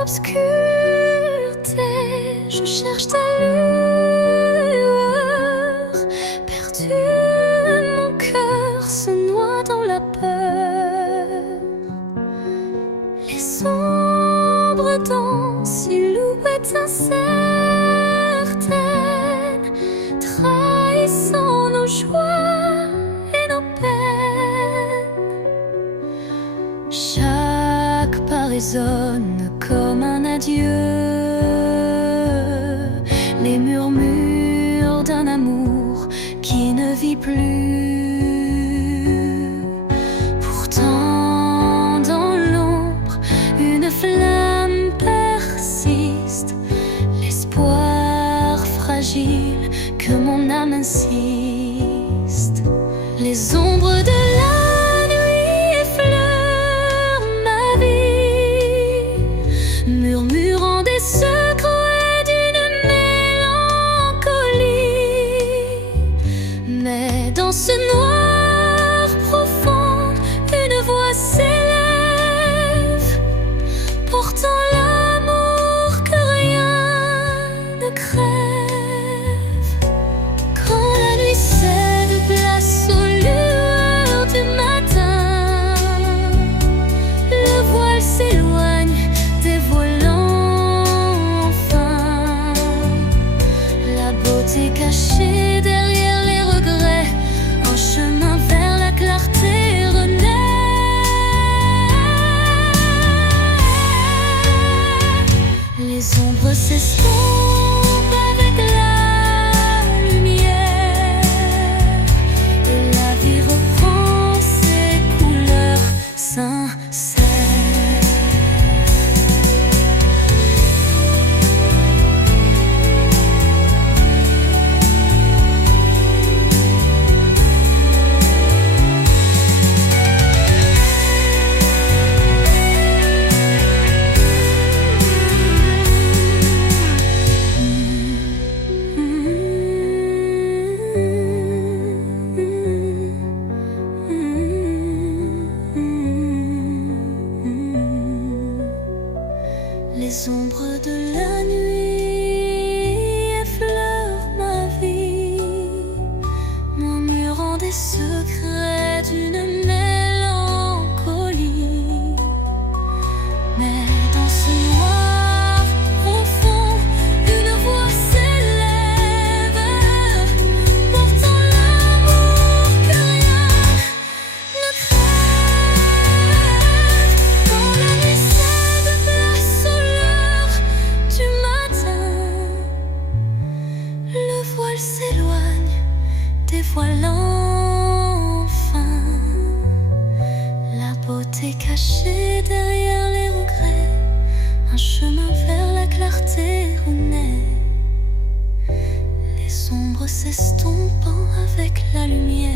l'obscurité, je cherche ta lueur. Perdu, mon cœur se noie dans la peur. Les ombres dansent, silhouettes incertaines, trahissant nos joies et nos peines. Chaque pas résonne comme un adieu, les murmures d'un amour qui ne vit plus. Pourtant dans l'ombre, une flamme persiste, l'espoir fragile que mon âme insiste. Les ombres de la nuit effleurent ma vie, murmurant des secrets d'une mélancolie. Mais dans ce noir profond, une voix s'élève, portant l'amour que rien ne crève. Quand la nuit cède place aux lueurs du matin, le voile s'éloigne, dévoilant enfin la beauté cachée derrière les regrets. Un chemin vers la clarté renaît. Les ombres s'estompent avec la lumière, et la vie reprend ses couleurs sincères. Les ombres de la nuit effleurent ma vie, murmurant des secrets d'une mélancolie. Mais dans ce noir profond, une voix s'élève, portant l'amour que rien ne crève. Quand la nuit cède place aux lueurs du matin, le voile s'éloigne, dévoilant enfin la beauté cachée derrière les regrets. Un chemin vers la clarté renaît, les ombres s'estompant avec la lumière,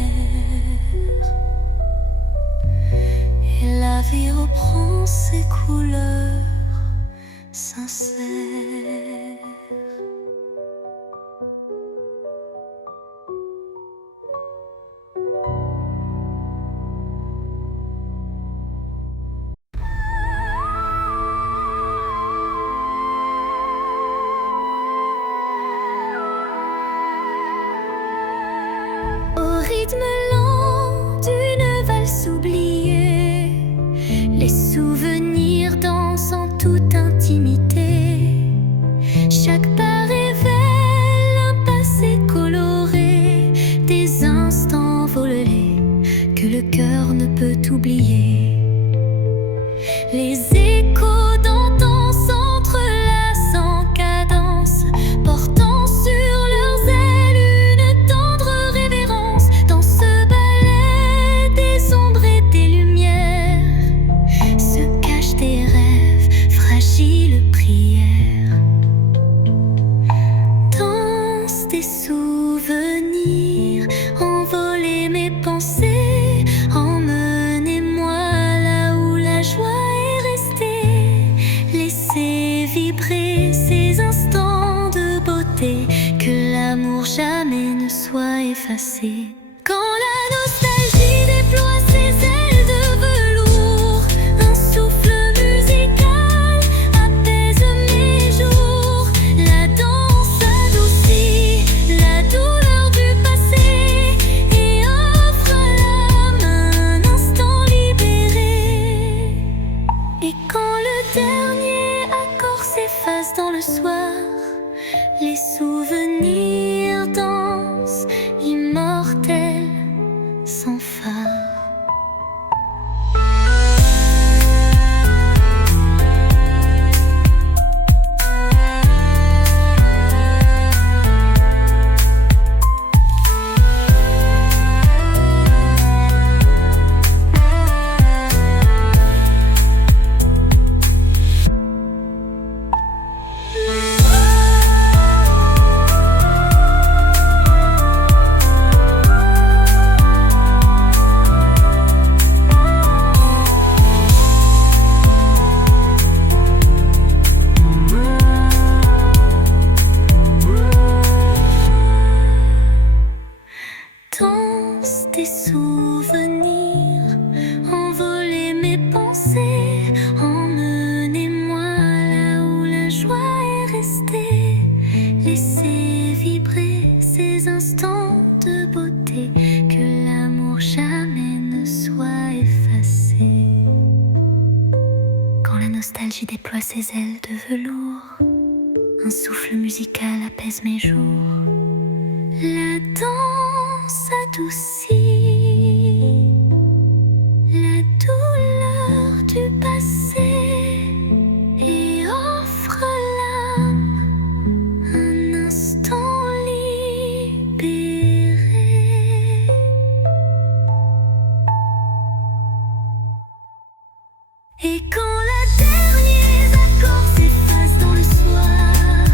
et la vie reprend ses couleurs sincères. Au rythme lent d'une valse oubliée, les souvenirs dansent en toute intimité. Chaque pas révèle un passé coloré, des instants volés que le cœur ne peut oublier. Les échos d'antan s'entrelacent en cadence, portant sur leurs ailes une tendre révérence. Dans ce ballet des ombres et des lumières se cachent des rêves, fragiles prières. Danse des souvenirs, envoler mes pensées, emmenez-moi là où la joie est restée. Laissez vibrer ces instants de beauté, que l'amour jamais ne soit effacé. Quand la nostalgie déploie ses ailes de velours, un souffle musical appelle tes souvenirs, envoler mes pensées, emmenez-moi là où la joie est restée. Laissez vibrer ces instants de beauté, que l'amour jamais ne soit effacé. Quand la nostalgie déploie ses ailes de velours, un souffle musical apaise mes jours. La danse adoucit la douleur du passé et offre à l'âme un instant libéré. Et quand la dernière accord s'efface dans le soir,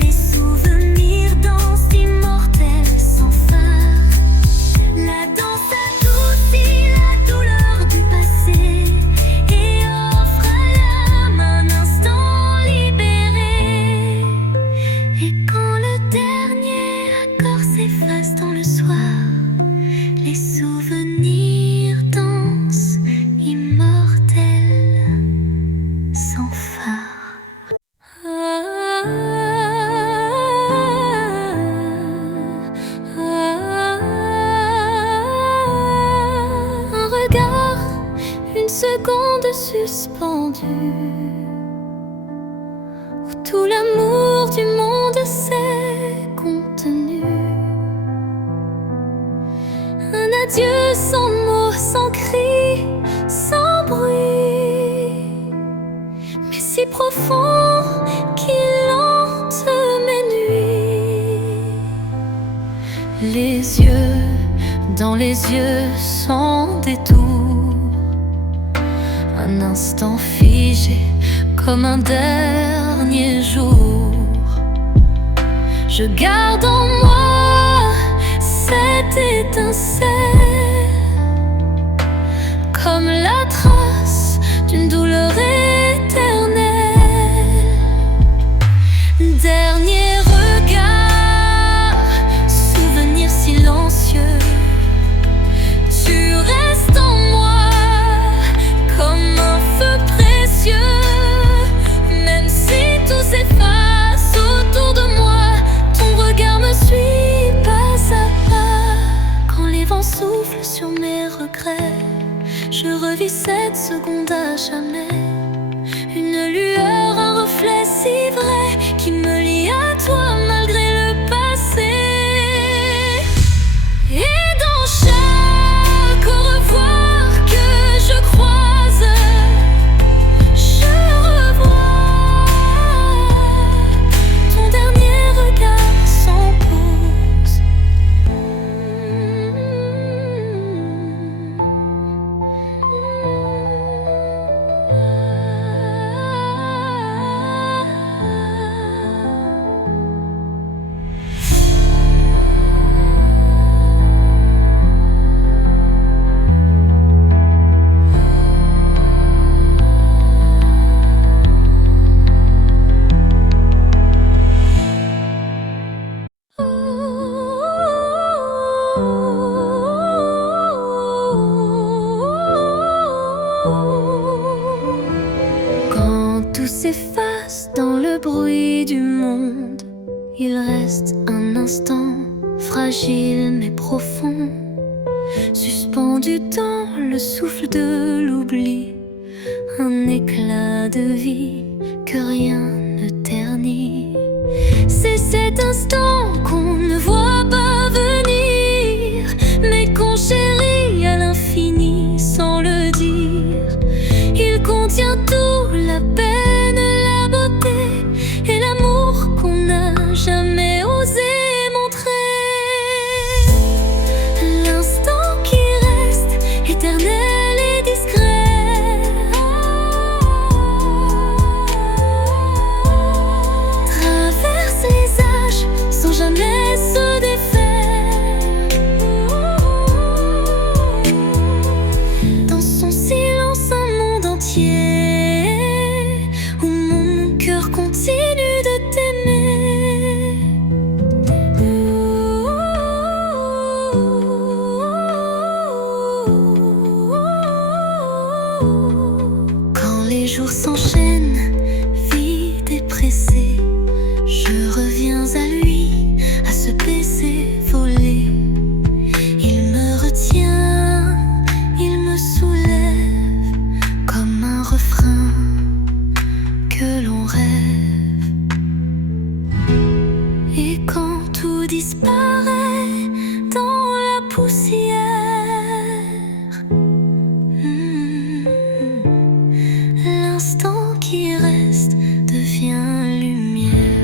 les souvenirs dansent immortels sans phare. La danse adoucit la douleur du passé et offre à l'âme un instant libéré. Et quand le dernier accord s'efface dans le soir, les souvenirs dansent immortels sans phare. Un regard, une seconde suspendue, où tout l'amour du monde s'est contenu. Un adieu sans mots, sans cri, sans bruit, mais si profond qu'il hante mes nuits. Les yeux dans les yeux sans détour, un instant figé comme un dernier jour. Je garde en moi cette étincelle, comme la trace d'une douleur éternelle. Dernier regard, souvenir silencieux, tu restes en moi comme un feu précieux. Même si tout s'efface autour de moi, ton regard me suit pas à pas. Quand les vents soufflent sur mes regrets, je revis cette seconde à jamais. Une lueur, un reflet si vrai qui me lie à toi malgré le passé. Et dans chaque au revoir que je croise, je revois ton dernier regard sans pause. Quand tout s'efface dans le bruit du monde, il reste un instant fragile mais profond, suspendu dans le souffle de l'oubli, un éclat de vie que rien ne ternit. C'est cet instant qu'on ne voit pas venir, mais qu'on chérit à l'infini sans le dire. Il contient tout, la peine, la beauté et l'amour qu'on n'a jamais osé montrer. L'instant qui reste éternel et discret, traverse les âges sans jamais se défaire. jours s'enchaînent, vite et pressés. Je reviens à lui, à ce baiser volé. Il me retient, il me soulève comme un refrain que l'on rêve. Et quand tout disparaît dans la poussière, l'instant qui reste devient lumière.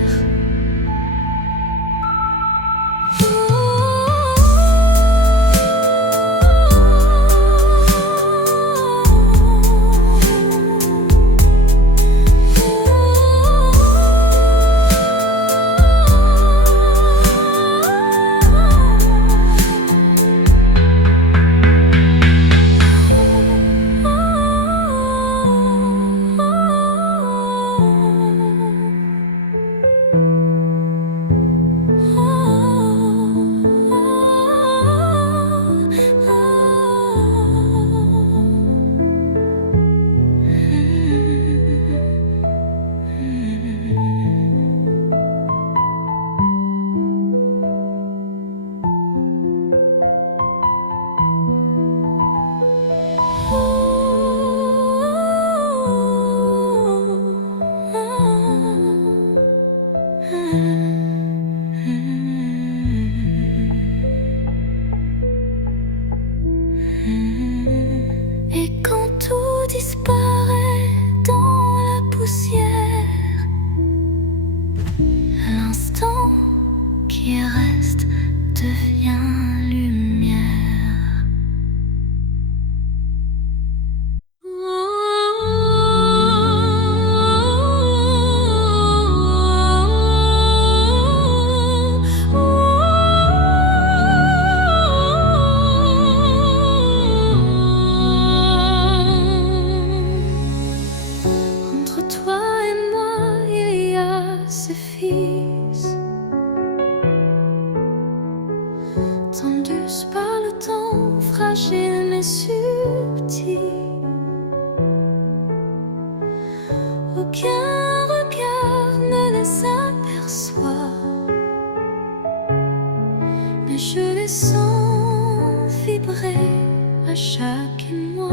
Et quand tout disparaît dans la poussière, l'instant qui reste devient lumière. Entre toi et moi, il y a ce fils, tendus par le temps, fragile mais subtil. Aucun regard ne les aperçoit, mais je les sens vibrer à chaque émoi.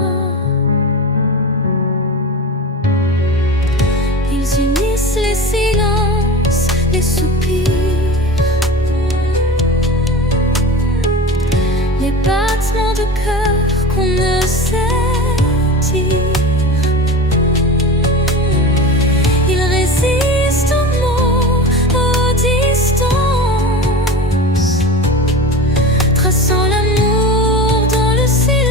Ils unissent les silences, les soupirs, les battements de cœur qu'on ne sait dire. Ils résistent aux mots, aux distances, traçant l'amour dans le silence.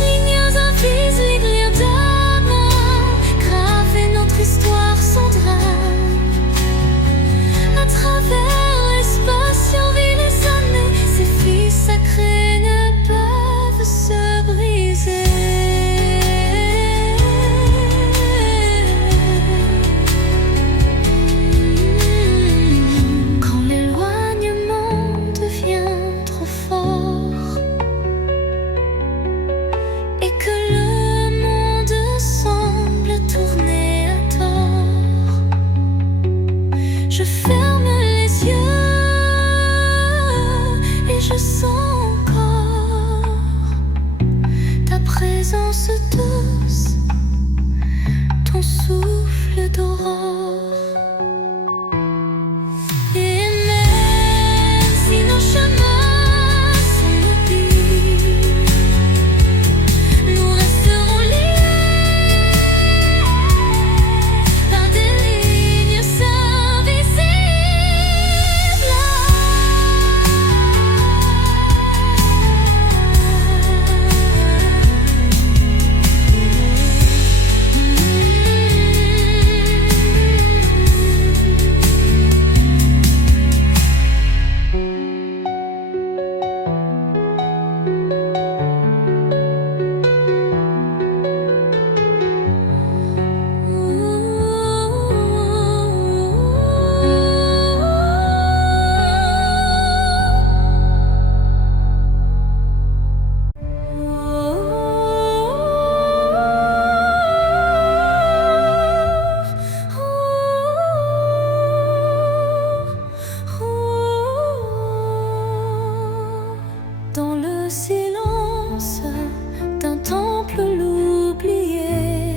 Lignes invisibles, lignes d'amour, graver notre histoire sans drame. À travers l'espace, survit les années, ces filles sacrées ne partent. silence d'un temple l'oublié,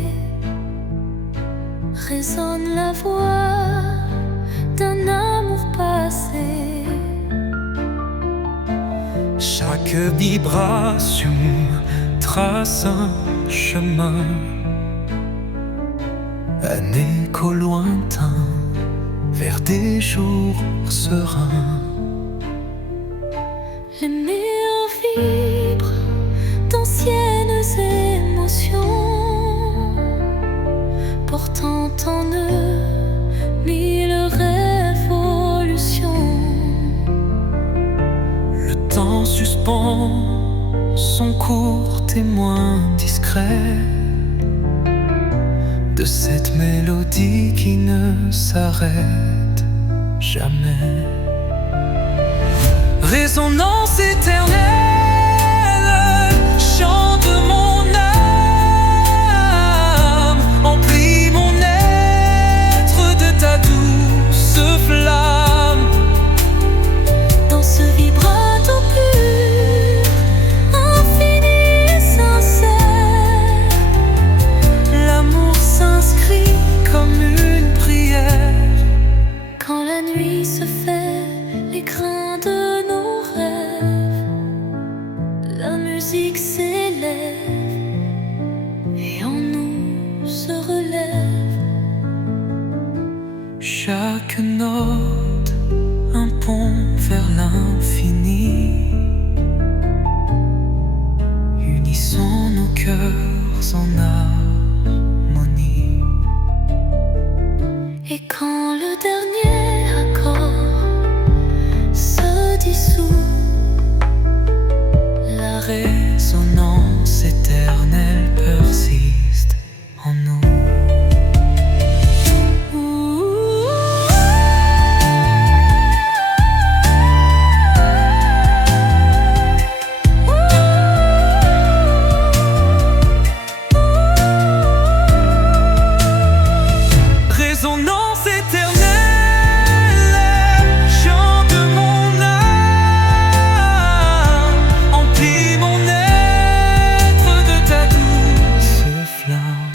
résonne la voix d'un amour passé. Chaque vibration trace un chemin, un écho lointain vers des jours sereins. Les murs vibrent d'anciennes émotions, portant en eux mille révolutions. Le temps suspend son court témoin discret de cette mélodie qui ne s'arrête jamais. Résonance éternelle, chant de mon âme, emplis mon être de ta douce flamme. Dans ce vibrato pur, infini et sincère, L'amour s'inscrit comme une prière. quand la nuit se fait l'écrin de nos rêves, la musique s'élève et en nous se relève. Chaque note un pont vers l'infini. Unissons nos cœurs en harmonie. Et quand le dernier accord se dissout, La résonance éternelle persiste en nous. Résonance éternelle, chant de mon âme, emplis mon être de ta douce flamme.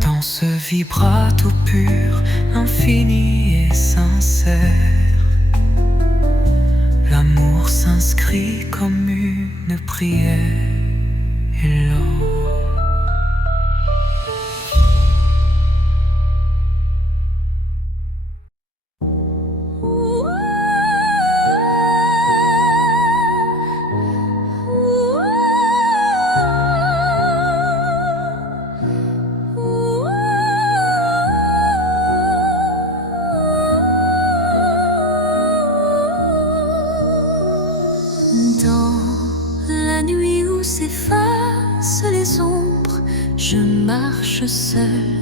Dans ce vibrato pur, infini et sincère, l'amour s'inscrit comme une prière. Et l'or dans la nuit où s'effacent les ombres, je marche seul,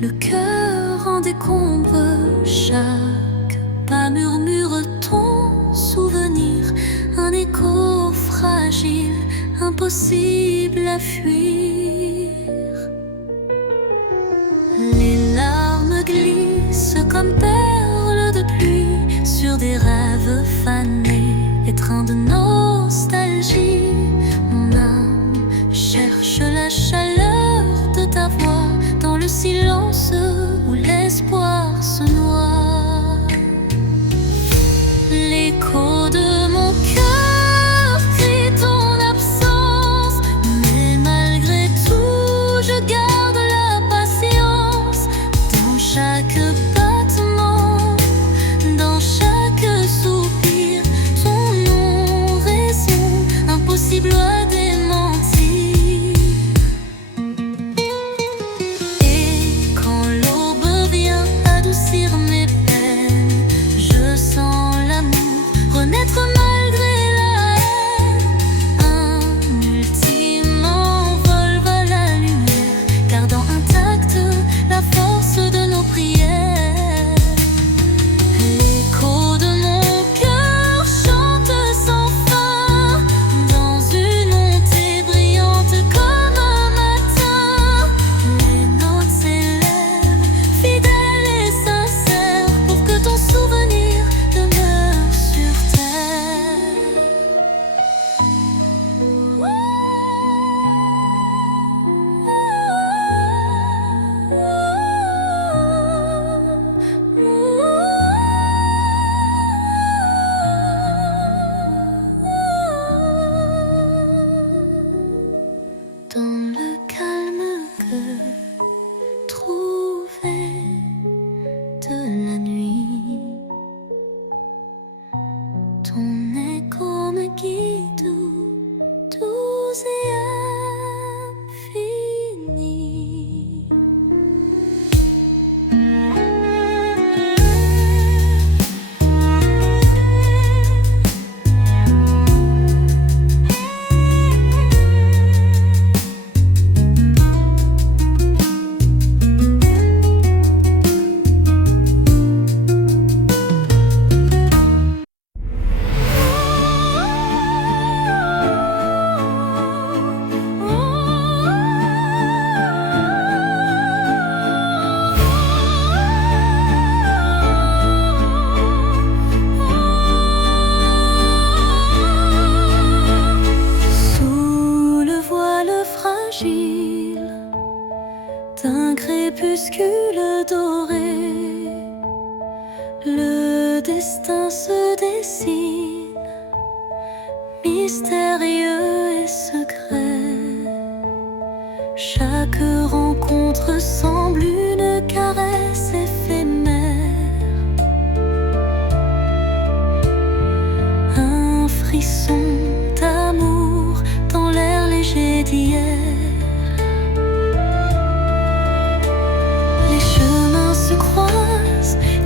le cœur en décombre. Chaque pas murmure ton souvenir, un écho fragile, impossible à fuir. Les larmes glissent comme perles de pluie sur des rêves fanés, étreints de nostalgie. Mon âme cherche la chaleur de ta voix dans le silence où l'espoir se noie. L'écho de mon cœur crie ton absence, mais malgré tout je garde la patience. Dans chaque battement, dans chaque soupir, ton nom Ton écho me guide doux et infini. D'un crépuscule doré, le destin se dessine, mystérieux et secret. Chaque rencontre semble une caresse éphémère, un frisson d'amour dans l'air léger d'hier.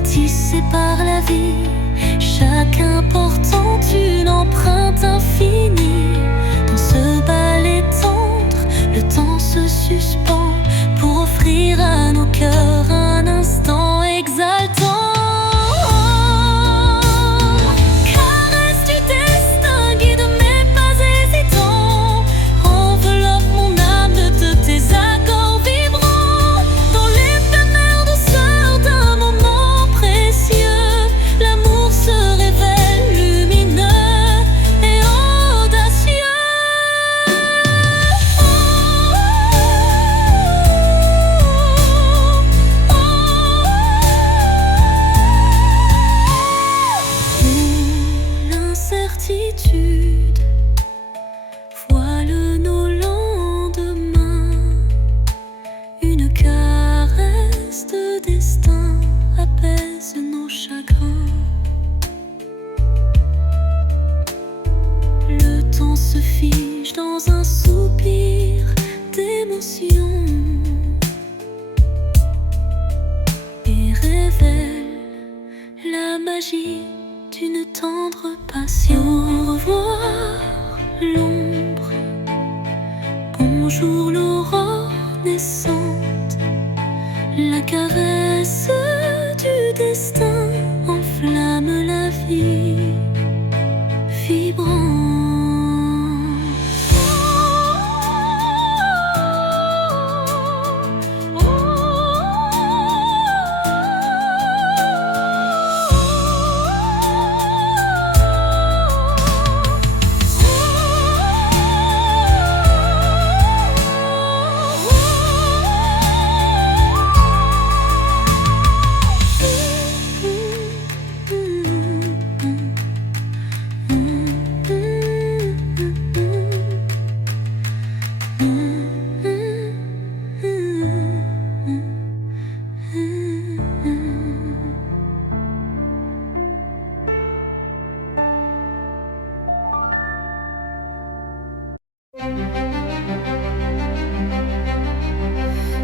Tissés par la vie, chacun portant une empreinte infinie. Dans ce ballet tendre, le temps se suspend pour offrir à nos cœurs un instant exaltant. Voile nos lendemains, une caresse de destin apaise nos chagrins. Le temps se fige dans un soupir d'émotion et révèle la magie d'une tendre passion. Au revoir l'ombre, bonjour l'aurore naissante. La caresse du destin enflamme la vie vibrante.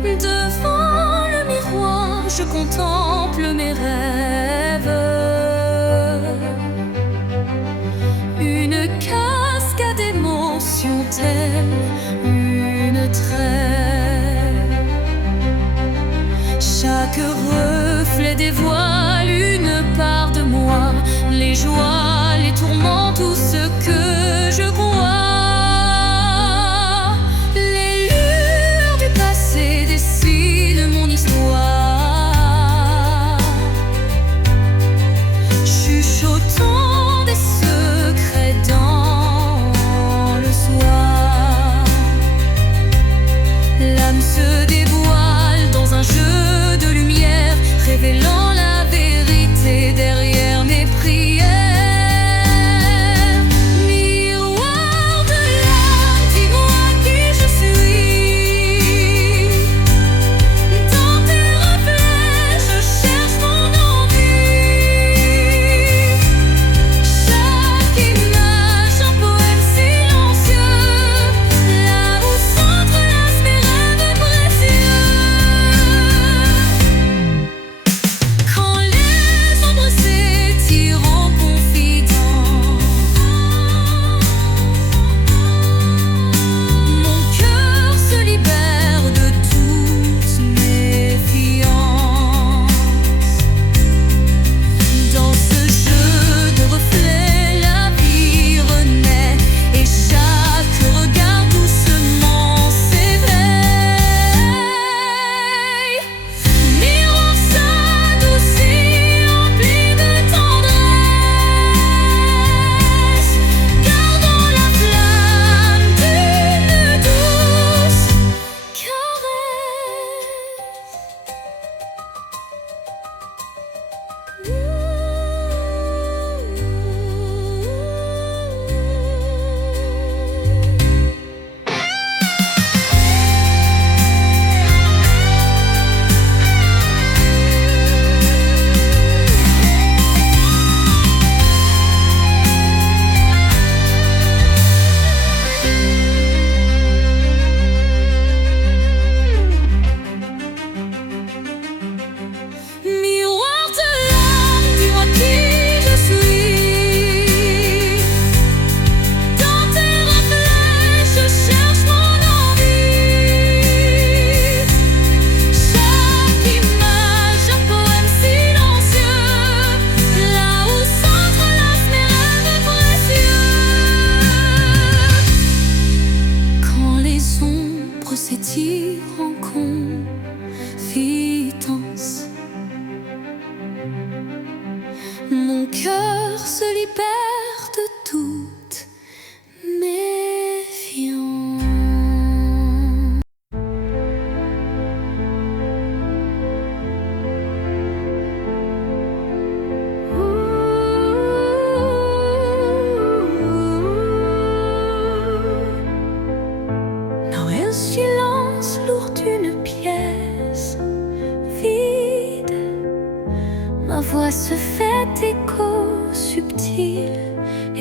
Devant le miroir, je contemple mes rêves. Une cascade d'émotions telle une trêve. Chaque reflet dévoile une part de moi, les joies, les tourments, tout ce que je crois. Chuchotant des secrets dans le soir, l'âme se dévoile dans un jeu de lumière, révélant la vérité derrière mes prières.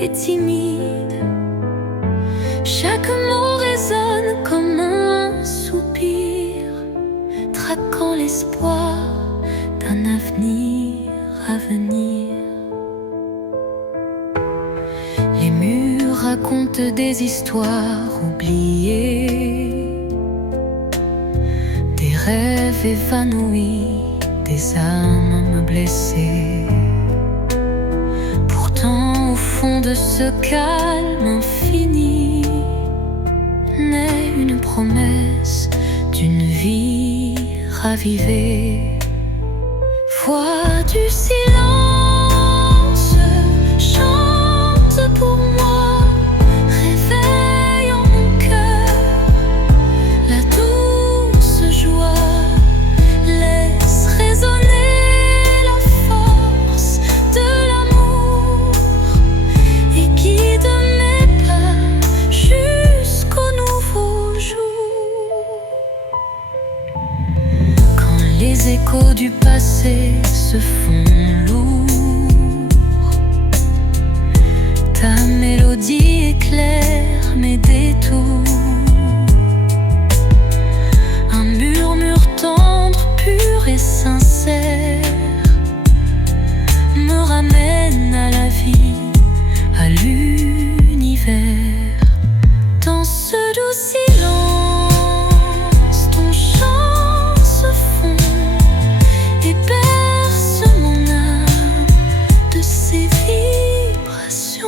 et timide. Chaque mot résonne comme un soupir, traquant l'espoir d'un avenir à venir. Les murs racontent des histoires oubliées, des rêves évanouis, des âmes blessées. Pourtant, au fond de ce calme infini, naît une promesse d'une vie ravivée. Voix du silence, chante pour moi, réveille en mon cœur la douce joie, laisse résonner la force de l'amour et guide mes pas jusqu'au nouveau jour. Quand les échos du passé se font lourds, ta mélodie éclaire mes détours. Un murmure tendre, pur et sincère me ramène à la vie, à l'univers. Dans ce doux silence, ton chant se fond et berce mon âme de ses vibrations.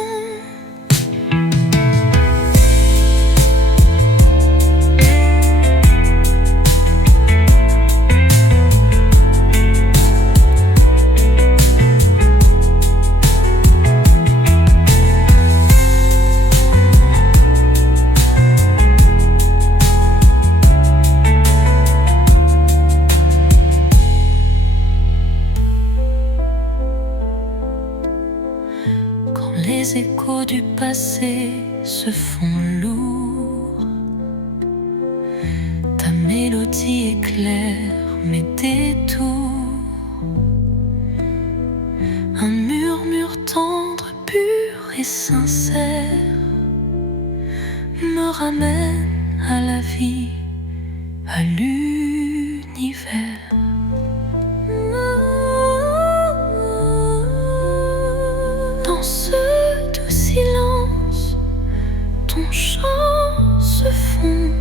Quand les échos du passé se font lourds, ta mélodie éclaire mes détours. Un murmure tendre, pur et sincère me ramène à la vie, à l'univers. Dans ce doux silence, ton chant se fond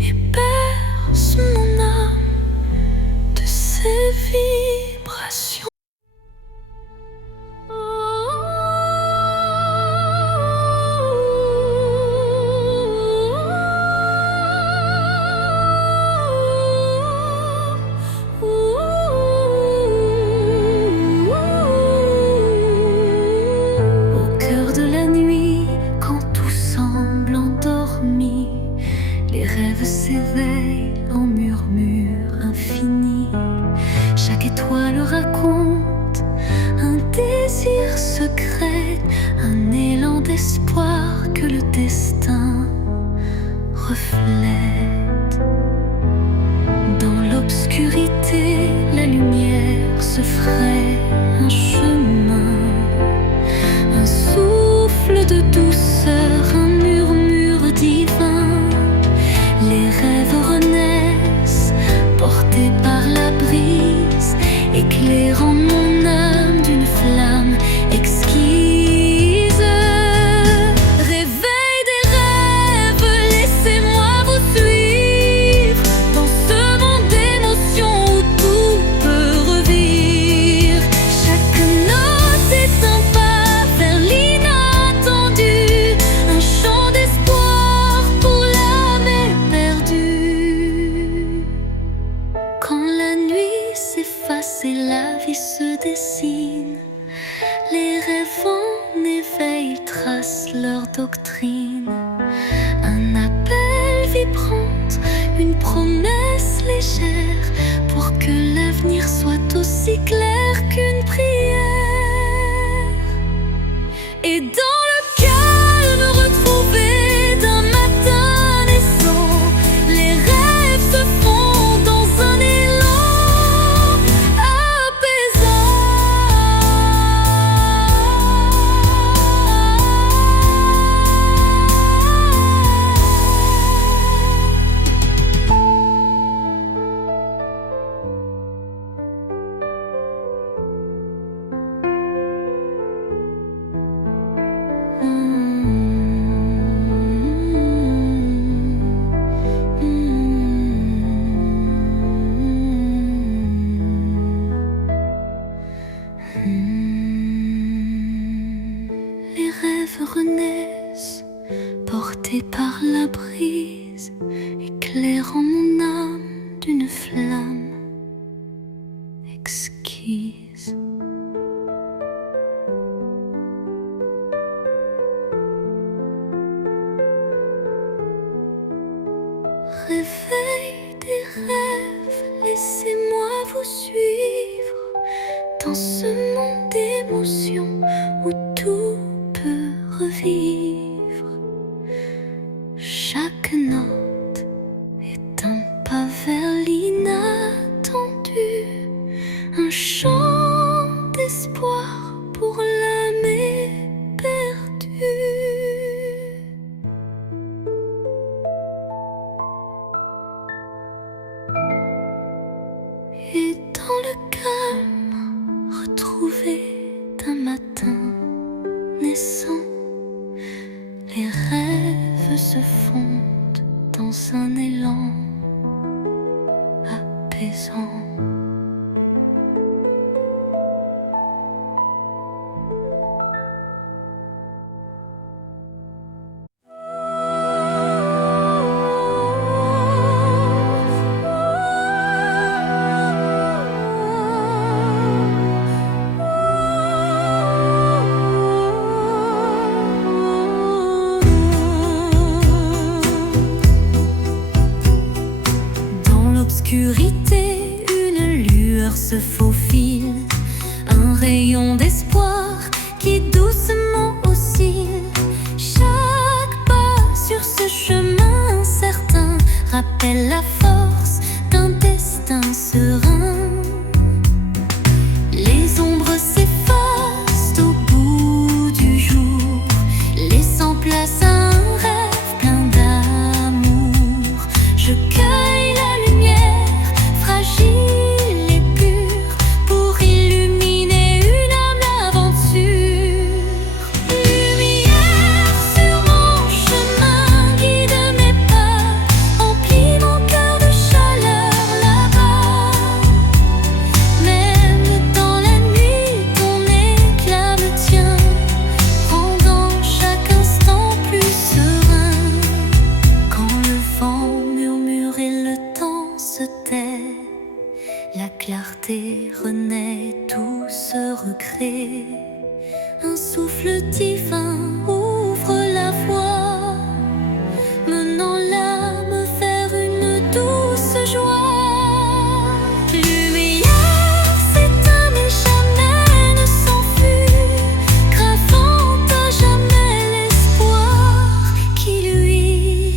et berce mon âme de ses vibrations. Au cœur de la nuit, quand tout semble endormi, les rêves s'éveillent en murmures infinis. Chaque étoile raconte un désir secret, un élan d'espoir que le destin reflète. Dans l'obscurité, la lumière se ferait un chemin, un souffle de douceur, un murmure divin. Les rêves renaissent, portés par la brise, éclairant mon âme d'une flamme exquise. Réveil des rêves, laissez-moi vous suivre dans ce monde d'émotions où tout peut revivre. Chaque note est un pas vers l'inattendu, un chant d'espoir pour l'âme éperdue. Quand la nuit s'efface et la vie se dessine, les rêves en éveil tracent leur doctrine. Un appel vibrante, une promesse légère, pour que l'avenir soit aussi clair qu'une prière. Et dans le calme retrouvé d'un matin naissant, les rêves se font dans un élan apaisant. rêves renaissent, portés par la brise, éclairant mon âme d'une flamme exquise. Réveil des rêves, laissez-moi vous suivre dans ce monde d'émotions où tout peut revivre. Chaque note est un pas vers l'inattendu, un chant d'espoir pour l'âme éperdue. Et dans le calme retrouvé d'un matin naissant, les rêves se fondent dans un élan apaisant. L'obscurité, une lueur se faufile, un rayon d'espoir qui doucement oscille. Chaque pas sur ce chemin incertain rappelle la force d'un destin serein. Les ombres s'effacent au bout du jour, laissant place à un rêve plein d'amour. Je cueille la lumière fragile et pure pour illuminer une âme d'aventure. Lumière sur mon chemin, guide mes pas, emplis mon cœur de chaleur là-bas. Même dans la nuit, ton éclat me tient, rendant chaque instant plus serein. Quand le vent murmure et le temps se tait, la clarté renaît, tout se recrée. Un souffle divin ouvre la voie, menant l'âme vers une douce joie. Lumière s'éteint mais jamais ne s'enfuit, gravant à jamais l'espoir qui luit.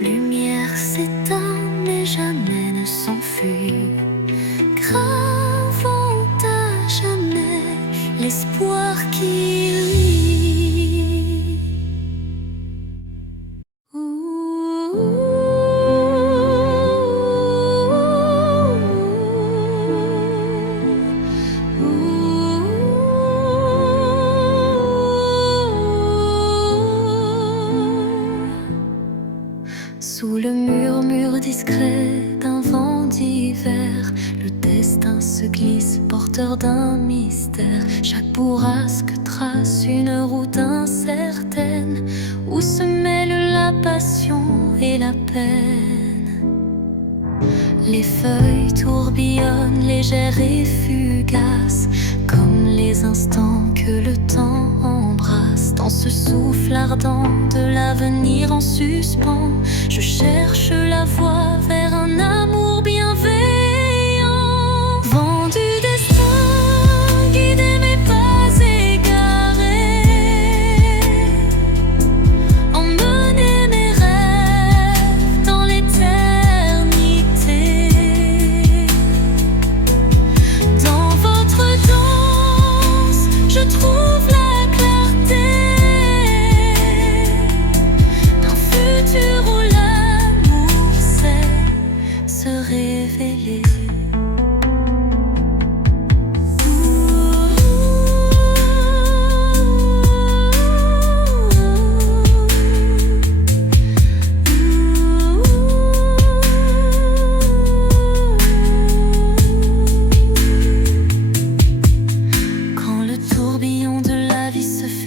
Lumière s'éteint mais jamais ne s'enfuit, gravant à jamais l'espoir qui luit. Sous le murmure discret d'un vent d'hiver, le destin se glisse, porteur d'un mystère. Chaque bourrasque trace une route incertaine, où se mêlent la passion et la peine. Les feuilles tourbillonnent, légères et fugaces, comme les instants que le temps embrasse. Dans ce souffle ardent de l'avenir en suspens, je cherche la voie vers un amour bienveillant. Vent du destin, guidez mes pas égarés, emmenez mes rêves dans l'éternité. Dans votre danse, je trouve la clarté d'un futur où l'amour sait se révéler.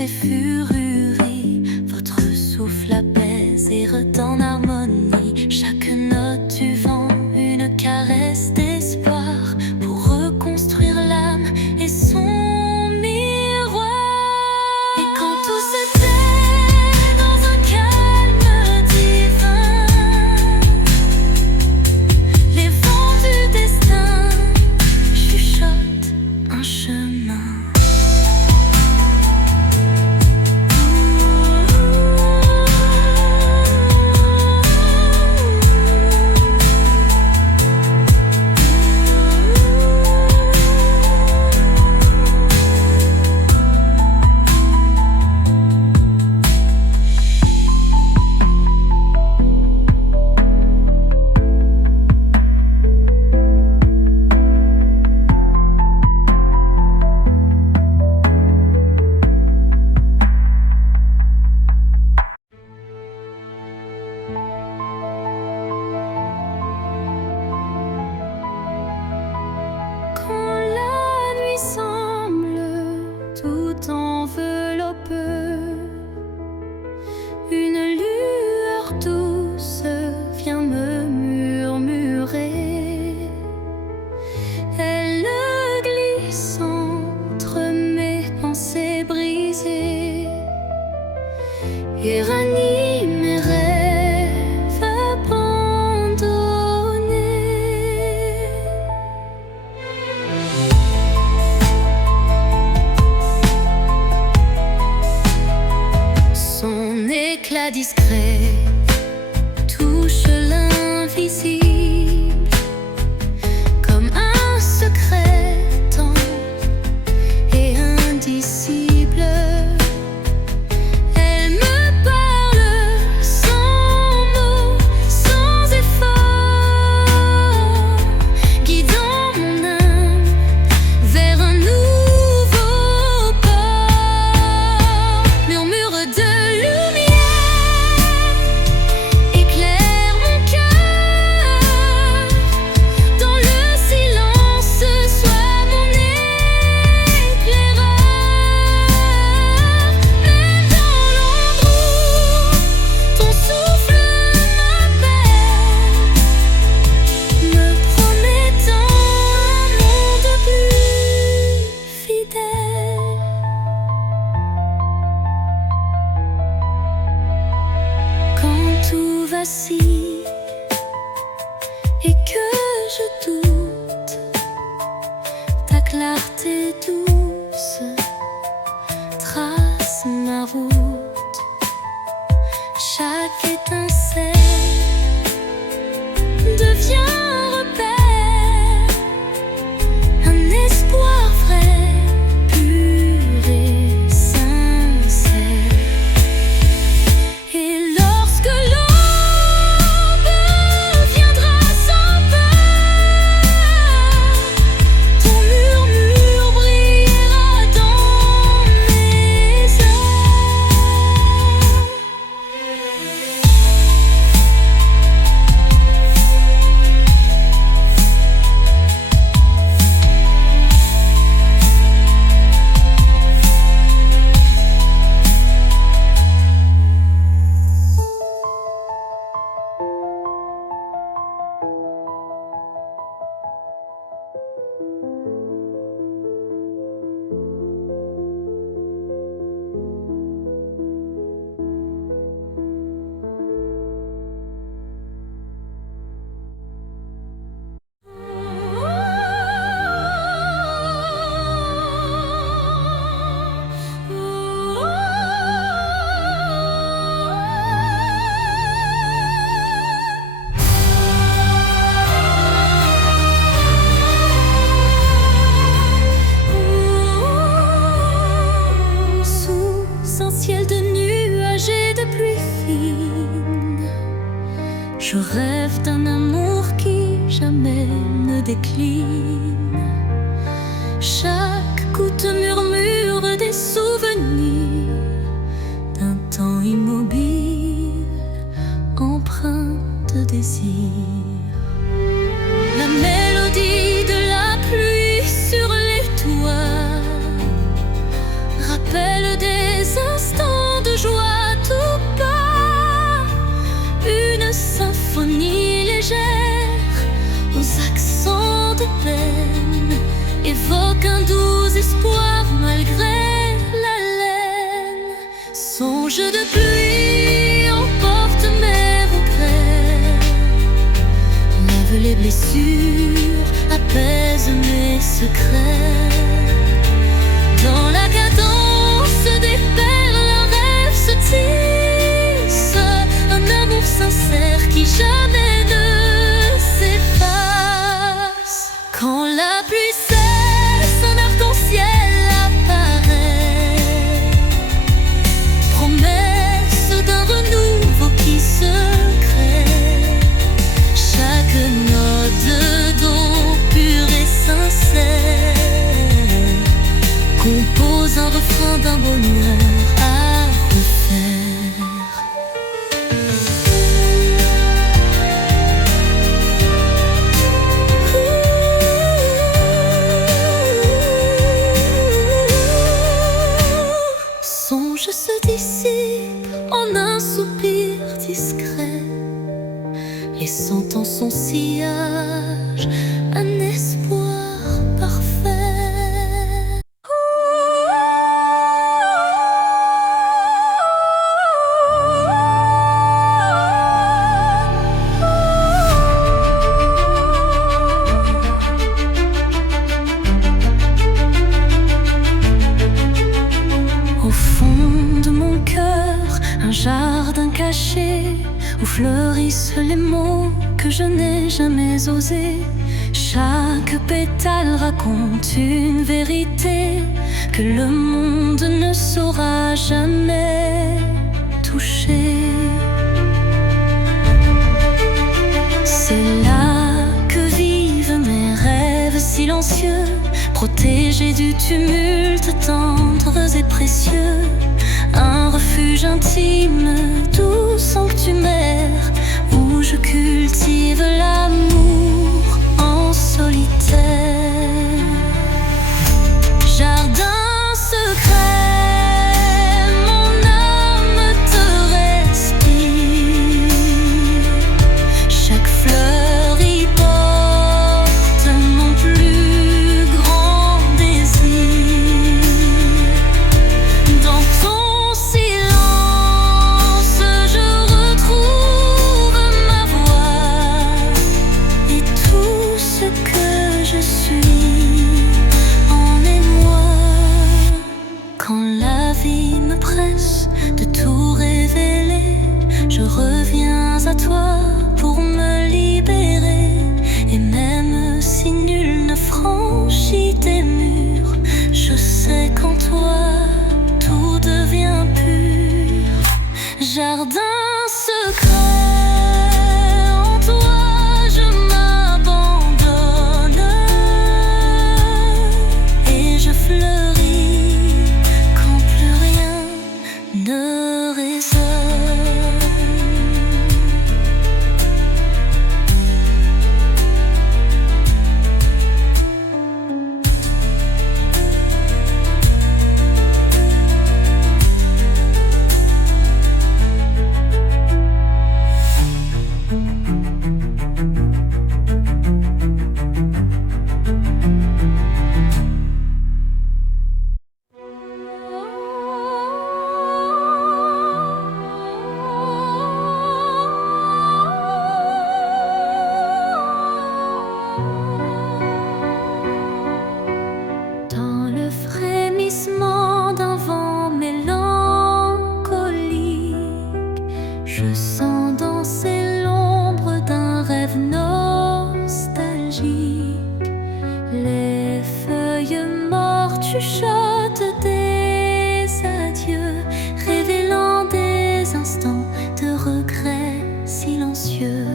fait fururie. Votre souffle apaise et redonne harmonie. Chaque note du vent, une caresse d'espoir pour reconstruire l'âme et son miroir. Et quand tout se tait dans un calme divin, les vents du destin chuchotent un chemin. Quand la nuit semble tout envelopper, une lueur douce vient me murmurer. Elle glisse entre mes pensées brisées et ranime mes rêves abandonnés. Son éclat discret touche l'invisible comme un secret tendre et indicible. Elle me parle sans mots, sans effort, guidant mon âme vers un nouveau port. Murmure de lumière éclaire mon cœur. Dans le silence, sois mon éclaireur. Même dans l'ombre où ton souffle m'appelle, me promettant un monde plus fidèle. Quand tout vacille et que je doute, ta clarté douce trace ma route. Chaque étincelle devient un repère, un espoir vrai, pur et sincère. Et lorsque l'aube viendra sans peur, ton murmure brillera dans mes heures. Sous un ciel de nuages et de pluie fine, je rêve d'un amour qui jamais ne décline. Chaque goutte murmure des souvenirs d'un temps immobile, empreint de désir. La mélodie de la pluie sur les toits rappelle des Songe de pluie emporte mes regrets, lave les blessures, apaise mes secrets. Dans la cadence des perles, un rêve se tisse, un amour sincère qui jamais ne s'efface. Quand la pluie cesse, un arc-en-ciel apparaît, promesse d'un renouveau qui se crée. Chaque note d'eau pure et sincère compose un refrain d'un bonheur à refaire. Songe se dissipe en un soupir discret, laissant en son sillage un espoir parfait. Au fond de mon cœur, un jardin caché où fleurissent les mots que je n'ai jamais osés. Chaque pétale raconte une vérité que le monde ne saura jamais toucher. C'est là que vivent mes rêves silencieux, protégés du tumulte, tendres et précieux. Un refuge intime, doux sanctuaire, où je cultive l'amour en solitaire. Jardin secret, mon âme te respire. Chaque fleur y porte mon plus grand désir. Dans ton silence, je retrouve ma voix et tout ce que je suis en émoi. Quand la vie me presse de tout révéler, je reviens à toi pour me libérer. Et même si nul ne franchit tes murs, je sais qu'en toi tout devient pur. Jardin secret, en toi je m'abandonne et je fleuris quand plus rien ne résonne. Dans le frémissement d'un vent mélancolique, je sens danser l'ombre d'un rêve nostalgique. Les feuilles mortes chuchotent des adieux, révélant des instants de regret silencieux.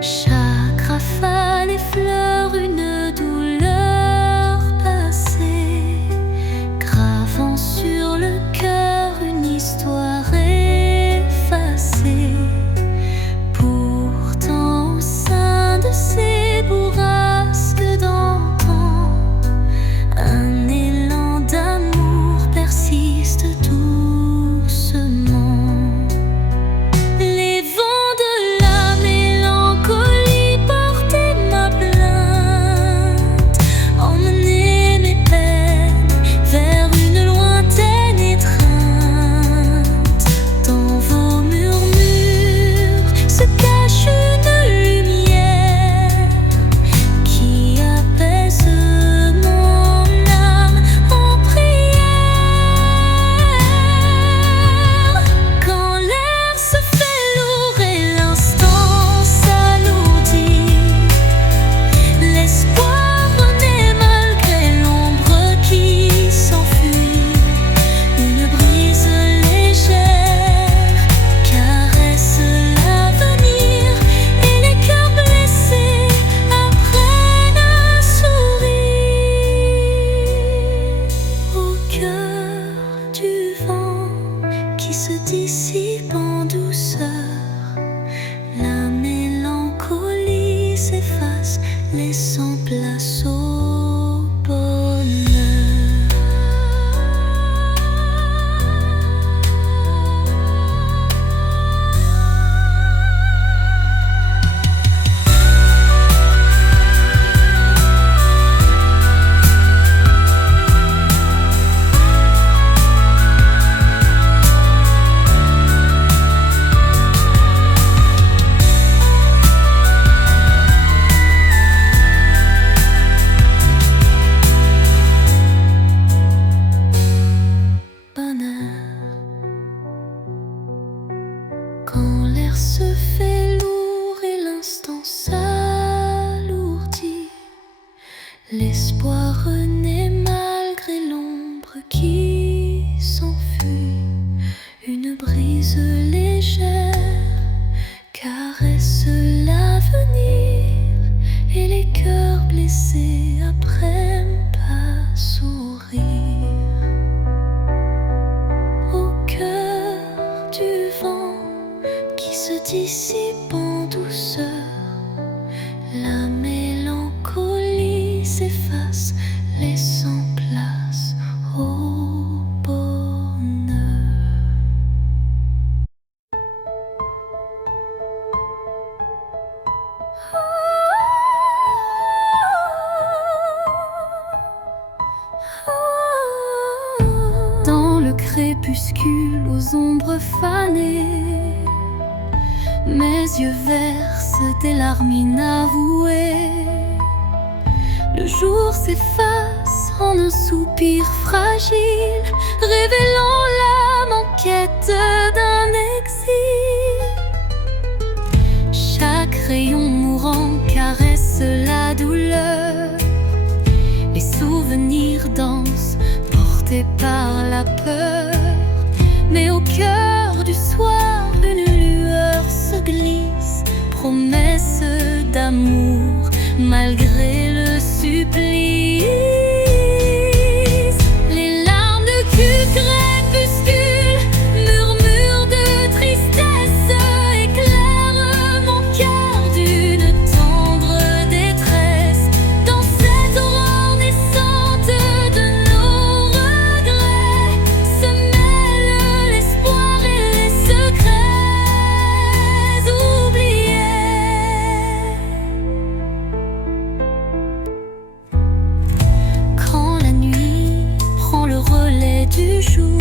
Chaque rafale effleure une douleur passée, gravant sur le cœur une histoire effacée. Pourtant au sein de ces bourrasques d'antan, un élan d'amour persiste doucement. Les vents de la mélancolie portaient ma plainte, emmenaient mes peines vers une lointaine se fait lourd et l'instant s'alourdit. L'espoir renaît malgré l'ombre qui s'enfuit. Une brise légère caresse l'avenir et les cœurs blessés apprennent à sourire. Au cœur du vent qui se dissipe en douceur, la mélancolie s'efface, laissant place au bonheur. Dans le crépuscule aux ombres fanées, mes yeux versent des larmes inavouées. Le jour s'efface en un soupir fragile, révélant l'âme en quête d'un exil. Chaque rayon mourant caresse la douleur. Les souvenirs dansent, portés par la peur. Mais au cœur du soir, une lueur se glisse, promesse d'amour malgré le supplice. Les larmes de crépuscule, murmures de tristesse, éclairent mon cœur d'une tendre détresse. Dans cette aurore naissante de nos regrets se mêlent l'espoir et les secrets oubliés. Quand la nuit prend le relais du jour,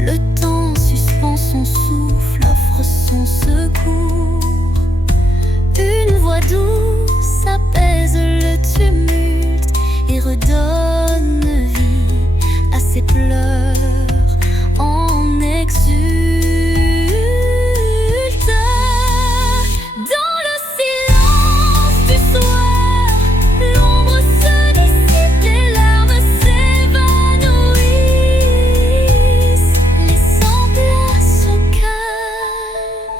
le temps suspend son souffle, offre son secours. Une voix douce apaise le tumulte et redonne vie à ses pleurs en exulte. Dans le silence du soir, l'ombre se dissipe, les larmes s'évanouissent, laissant place au calme.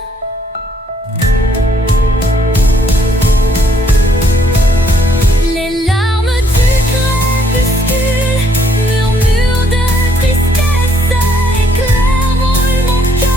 Les larmes du crépuscule, murmures de tristesse, éclairent mon cœur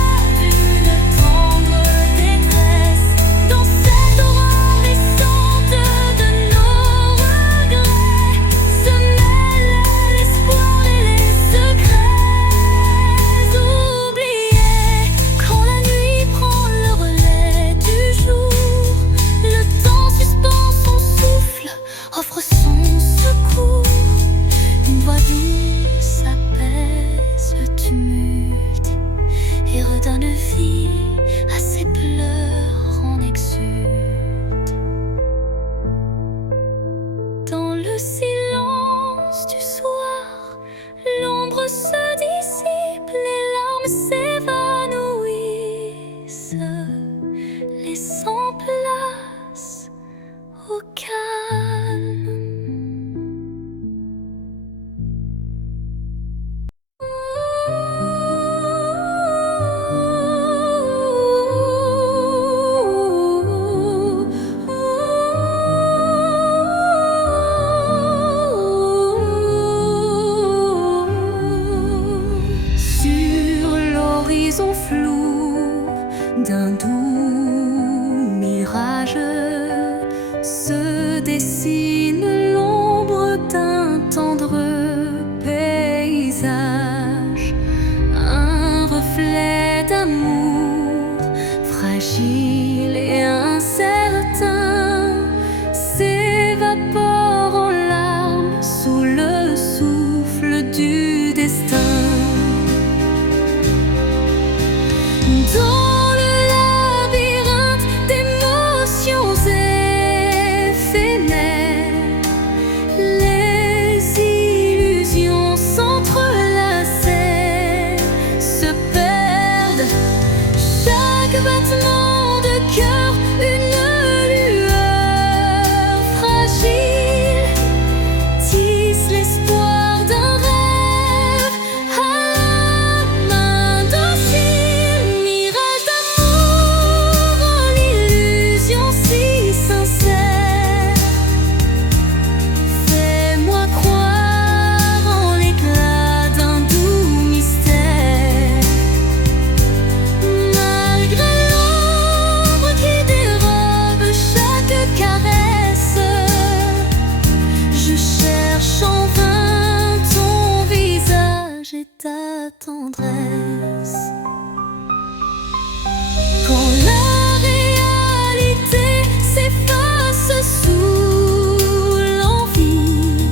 et ta tendresse. Quand la réalité s'efface sous l'envie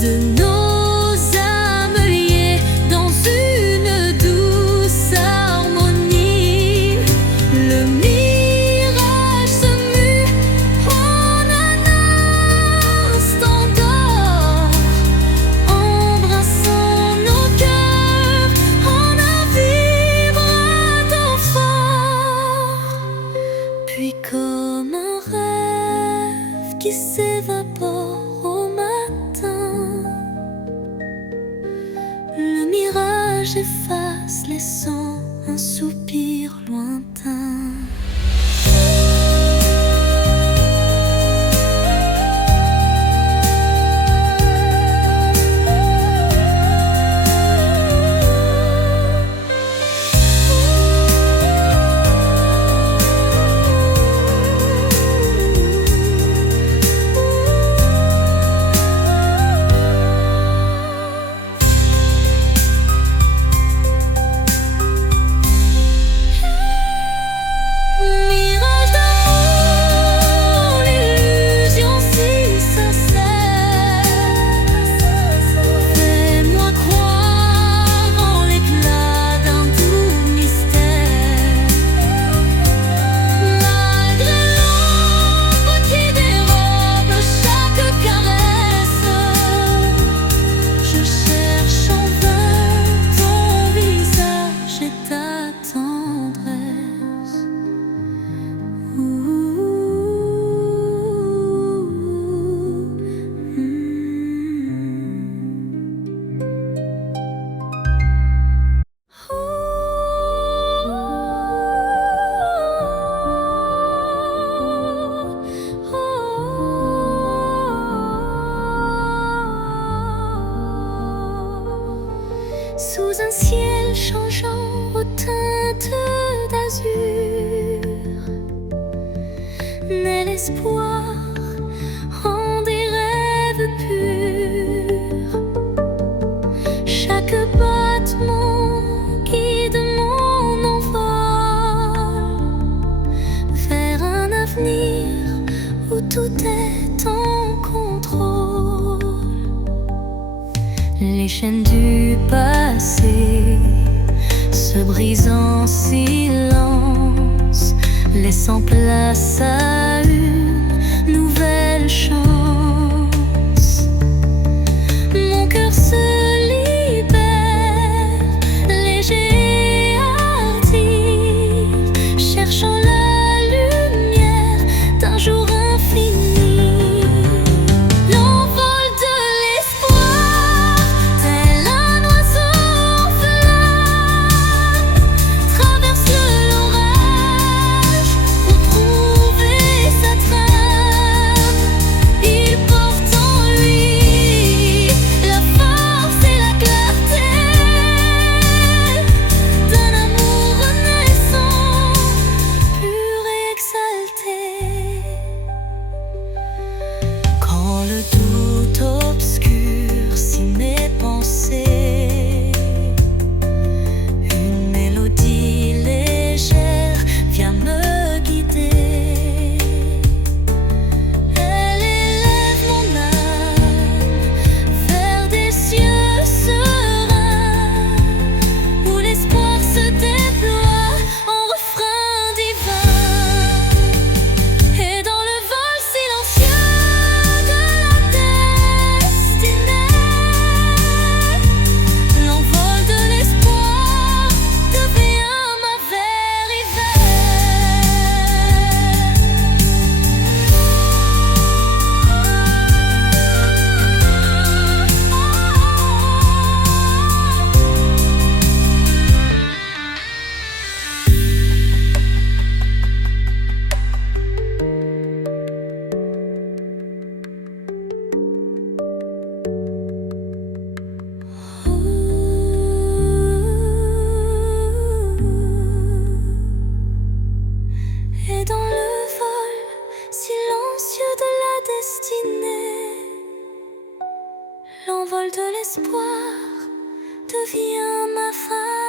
de nos âmes liées dans une douce harmonie, le mirage se mue en un instant d'or, embrassant nos cœurs en un vibrato fort. Puis comme un rêve qui s'évapore au matin, le mirage efface, laissant un soupir lointain. Mirage d'amour, l'illusion si sincère, fais-moi croire en l'éclat d'un doux mystère. Malgré l'ombre qui dérobe chaque caresse, je cherche en vain ton visage et ta tendresse. Sous un ciel changeant aux teintes d'azur, naît l'espoir en des rêves purs. Chaque battement guide mon envol vers un avenir où tout est en contrôle. Les chaînes du passé se brisent en silence, laissant place à une nouvelle chance. Mon cœur se libère, léger et hardi, cherchant la lumière d'un jour infini. L'envol de l'espoir, tel un oiseau en flamme, traverse l'orage pour trouver sa trame. Il porte en lui la force et la clarté d'un amour renaissant, pur et exalté. Quand le doute obscurcit mes pensées, une mélodie légère vient me guider. Elle élève mon âme vers des cieux sereins, où l'espoir se déploie en refrain divin. Et dans le vol silencieux de la destinée, l'envol de l'espoir devient ma vérité. Et dans le vol silencieux de la destinée, l'envol de l'espoir deviens ma femme.